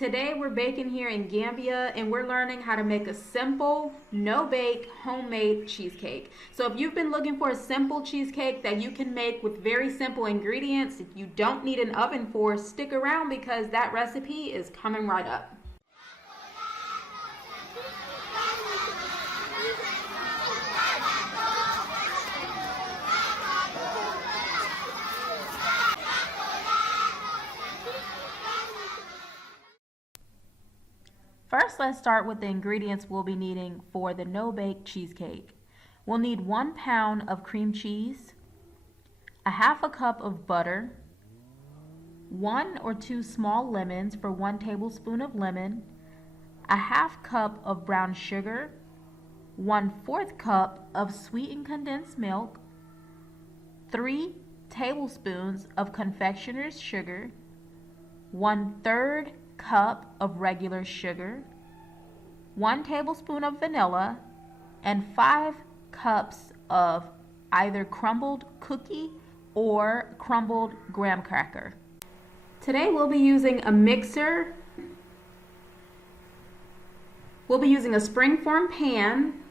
Today we're baking here in Gambia and we're learning how to make a simple, no-bake, homemade cheesecake. So if you've been looking for a simple cheesecake that you can make with very simple ingredients, you don't need an oven for, stick around because that recipe is coming right up. First, let's start with the ingredients we'll be needing for the no-bake cheesecake. We'll need 1 pound of cream cheese, a half a cup of butter, 1 or 2 small lemons for 1 tablespoon of lemon, a half cup of brown sugar, 1/4 cup of sweetened condensed milk, 3 tablespoons of confectioners sugar, 1/3 cup of regular sugar, 1 tablespoon of vanilla, and 5 cups of either crumbled cookie or crumbled graham cracker. Today we'll be using a mixer. We'll be using a springform pan,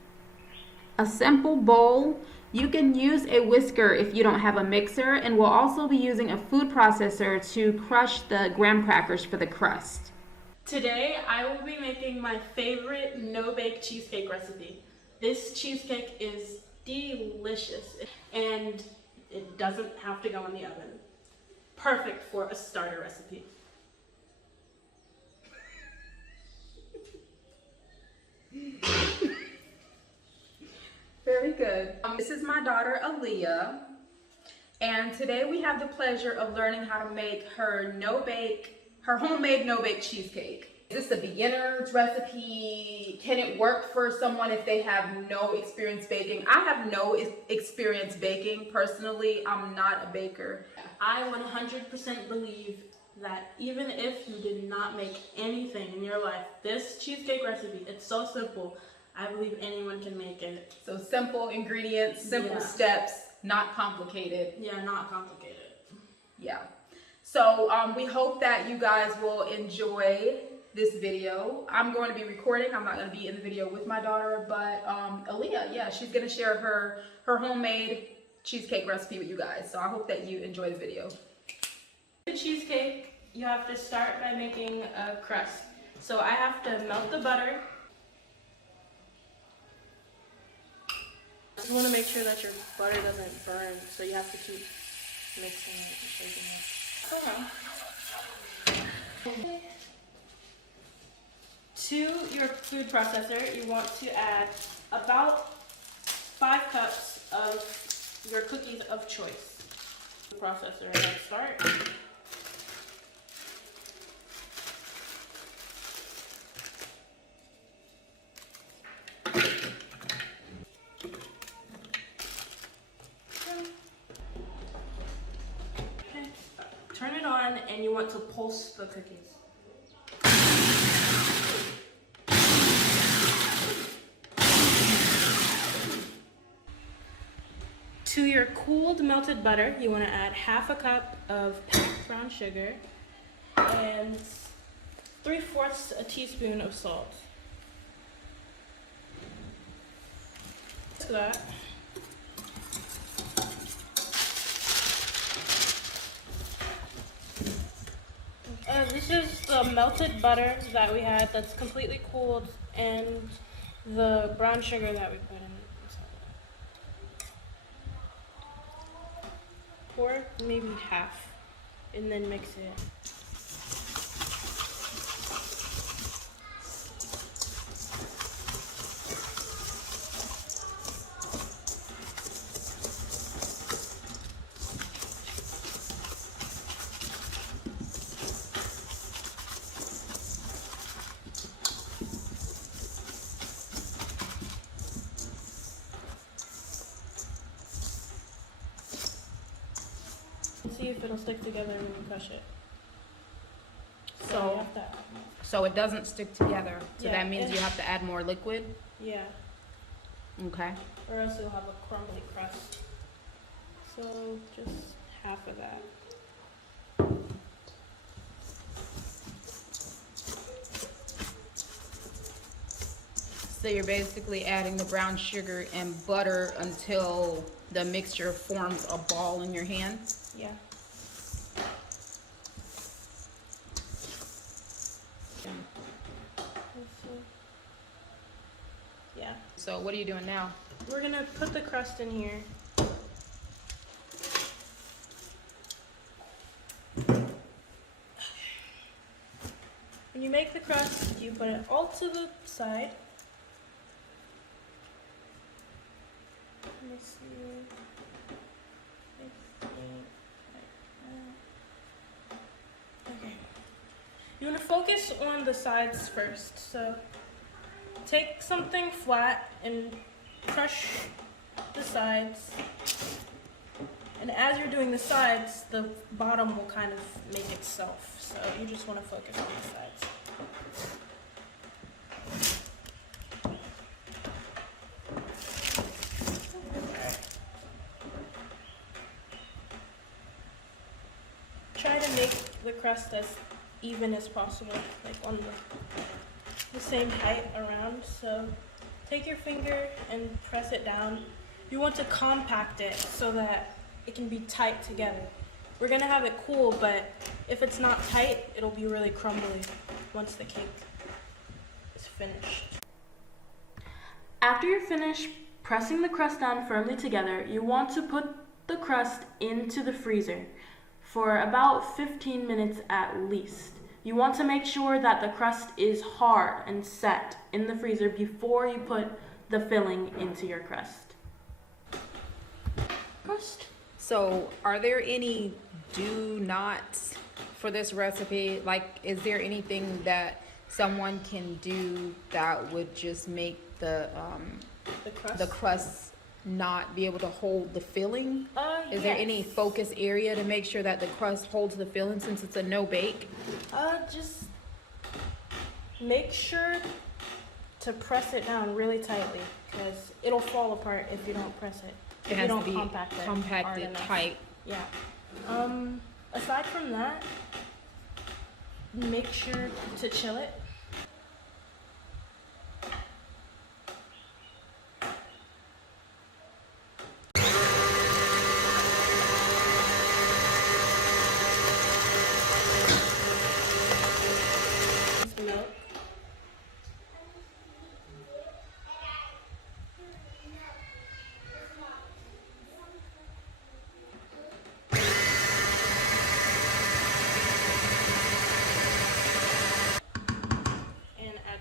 a simple bowl. You can use a whisker if you don't have a mixer, and we'll also be using a food processor to crush the graham crackers for the crust. Today I will be making my favorite no-bake cheesecake recipe. This cheesecake is delicious and it doesn't have to go in the oven. Perfect for a starter recipe. Very good. This is my daughter Aaliyah, and today we have the pleasure of learning how to make her homemade no-bake cheesecake. Is this a beginner's recipe? Can it work for someone if they have no experience baking? I have no experience baking personally. I'm not a baker. I 100% believe that even if you did not make anything in your life, this cheesecake recipe, it's so simple. I believe anyone can make it. So simple ingredients, simple steps, not complicated. Yeah, not complicated. Yeah. So we hope that you guys will enjoy this video. I'm going to be recording. I'm not going to be in the video with my daughter, but Aaliyah, yeah, she's going to share her homemade cheesecake recipe with you guys. So I hope that you enjoy the video. The cheesecake, you have to start by making a crust. So I have to melt the butter. You want to make sure that your butter doesn't burn, so you have to keep mixing it and shaking it. Okay. To your food processor, you want to add about 5 cups of your cookies of choice. Processor, let's start. Turn it on, and you want to pulse the cookies. To your cooled melted butter, you want to add half a cup of brown sugar and 3/4 a teaspoon of salt. To that. This is the melted butter that we had that's completely cooled, and the brown sugar that we put in. Pour maybe half, and then mix it. See if it'll stick together when you crush it. So it doesn't stick together. So Yeah, that means you have to add more liquid. Yeah, Okay. or else you'll have a crumbly crust. So just half of that. So you're basically adding the brown sugar and butter until the mixture forms a ball in your hand? Yeah. Yeah. So what are you doing now? We're gonna put the crust in here. When you make the crust, you put it all to the side. Let me see. Okay. You want to focus on the sides first. So take something flat and crush the sides. And as you're doing the sides, the bottom will kind of make itself. So you just want to focus on the sides. Try to make the crust as even as possible, like on the same height around. So take your finger and press it down. You want to compact it so that it can be tight together. We're gonna have it cool, but if it's not tight, it'll be really crumbly once the cake is finished. After you're finished pressing the crust down firmly together, you want to put the crust into the freezer for about 15 minutes at least. You want to make sure that the crust is hard and set in the freezer before you put the filling into your crust. So are there any do nots for this recipe? Like, is there anything that someone can do that would just make the crust not be able to hold the filling? Is there any focus area to make sure that the crust holds the filling since it's a no bake? Just make sure to press it down really tightly because it'll fall apart if you don't press it. It has to be compacted tight. Yeah. Aside from that, make sure to chill it.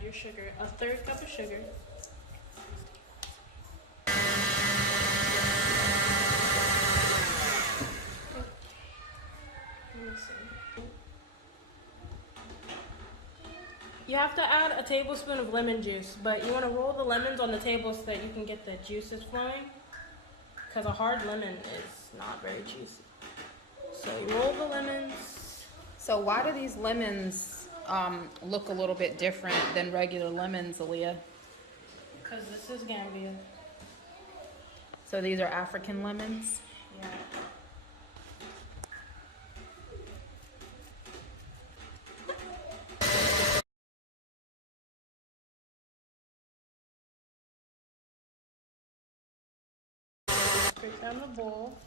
Your sugar, a 1/3 cup of sugar. You have to add a tablespoon of lemon juice, but you want to roll the lemons on the table so that you can get the juices flowing, because a hard lemon is not very juicy. So you roll the lemons. So why do these lemons look a little bit different than regular lemons, Aaliyah? Because this is Gambia. So these are African lemons? Yeah. Break down the bowl.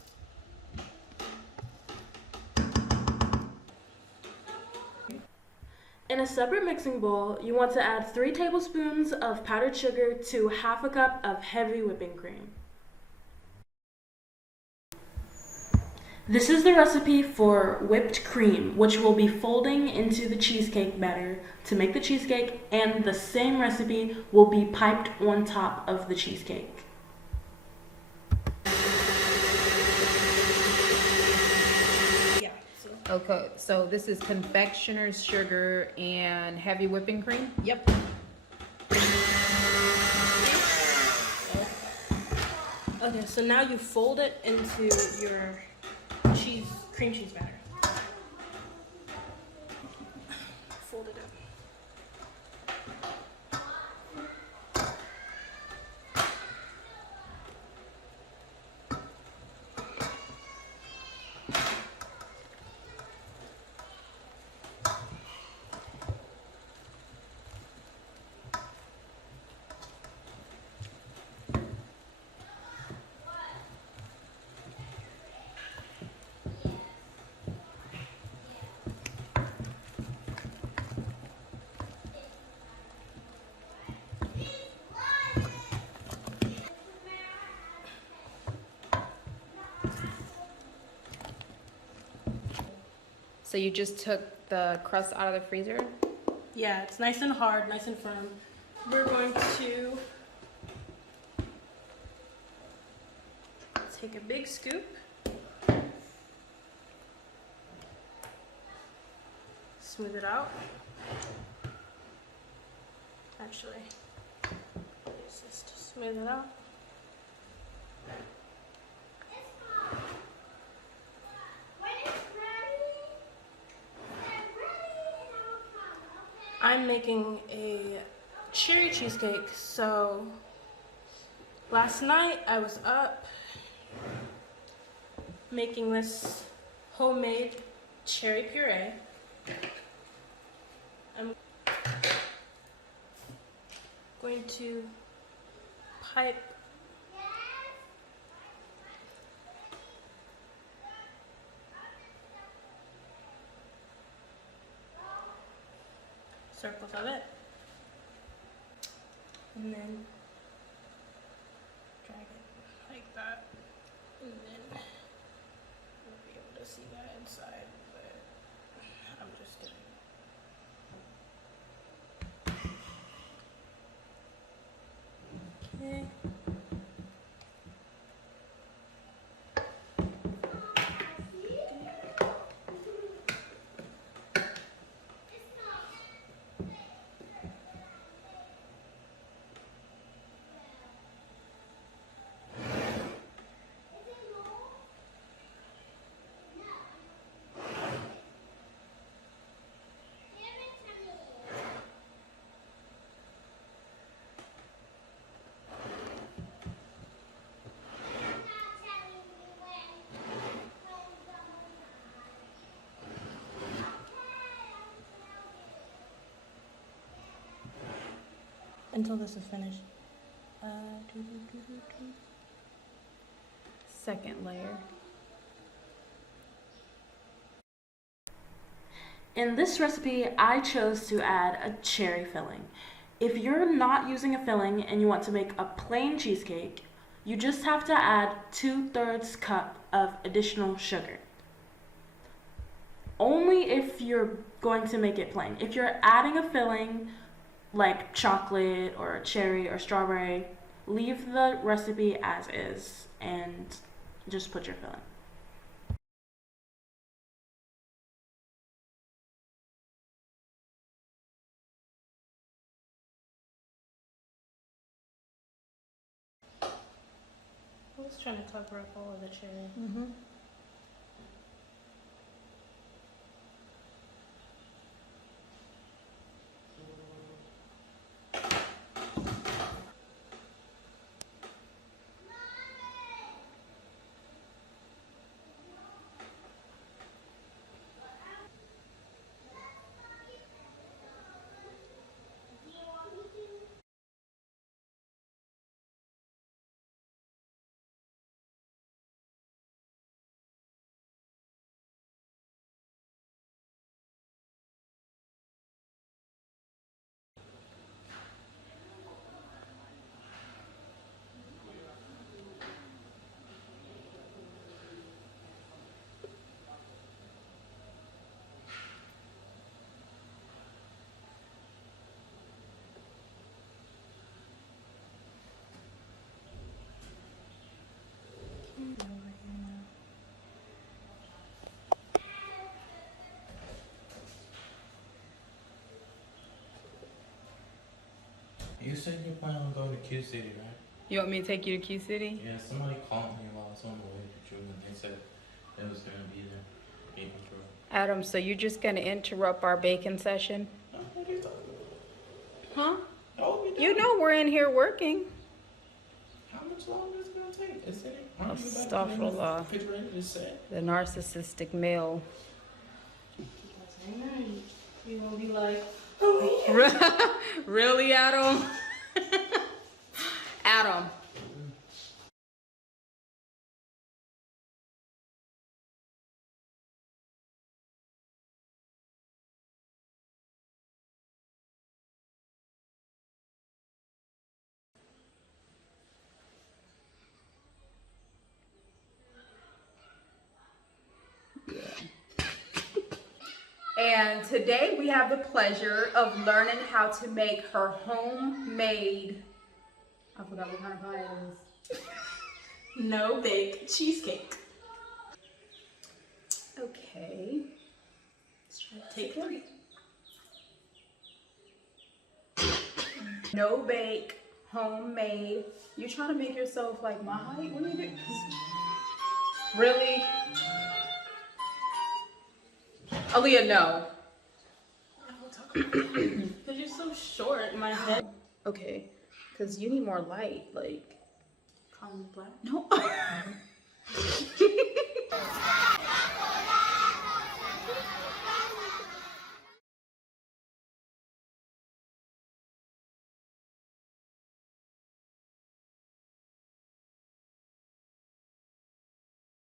In a separate mixing bowl, you want to add 3 tablespoons of powdered sugar to 1/2 cup of heavy whipping cream. This is the recipe for whipped cream, which we'll be folding into the cheesecake batter to make the cheesecake, and the same recipe will be piped on top of the cheesecake. Okay, so this is confectioners sugar and heavy whipping cream? Yep. Okay, so now you fold it into your cream cheese batter. Fold it up. So you just took the crust out of the freezer? Yeah, it's nice and hard, nice and firm. We're going to take a big scoop. Smooth it out. Actually, use this to smooth it out. I'm making a cherry cheesecake, so last night I was up making this homemade cherry puree. I'm going to pipe circles of it, and then drag it like that, and then you'll be able to see that inside, but I'm just doing it. Okay. Until this is finished. Second layer. In this recipe, I chose to add a cherry filling. If you're not using a filling and you want to make a plain cheesecake, you just have to add 2/3 cup of additional sugar. Only if you're going to make it plain. If you're adding a filling, like chocolate or cherry or strawberry, leave the recipe as is and just put your filling. I was trying to cover up all of the cherry. Mm-hmm. You said you plan on going to Q City, right? You want me to take you to Q City? Yeah, somebody called me while I was on the way to you, and they said it was gonna be there. Game control. Adam, so you're just gonna interrupt our baking session? Oh, what are you talking Huh? about? Oh, we You know we're in here working. How much longer is it gonna take? It's sitting. Astaghfirullah. Refrigerator is set. The narcissistic male. You're gonna be like, Really, Adam? Adam. And today we have the pleasure of learning how to make her homemade, I forgot what kind of pie it is. No-bake cheesecake. Okay. Take 3. No bake, homemade. You trying to make yourself like my height? What are you doing? Really? Aaliyah, no. Because you're so short, my head. Okay, because you need more light, like. Calm black. No.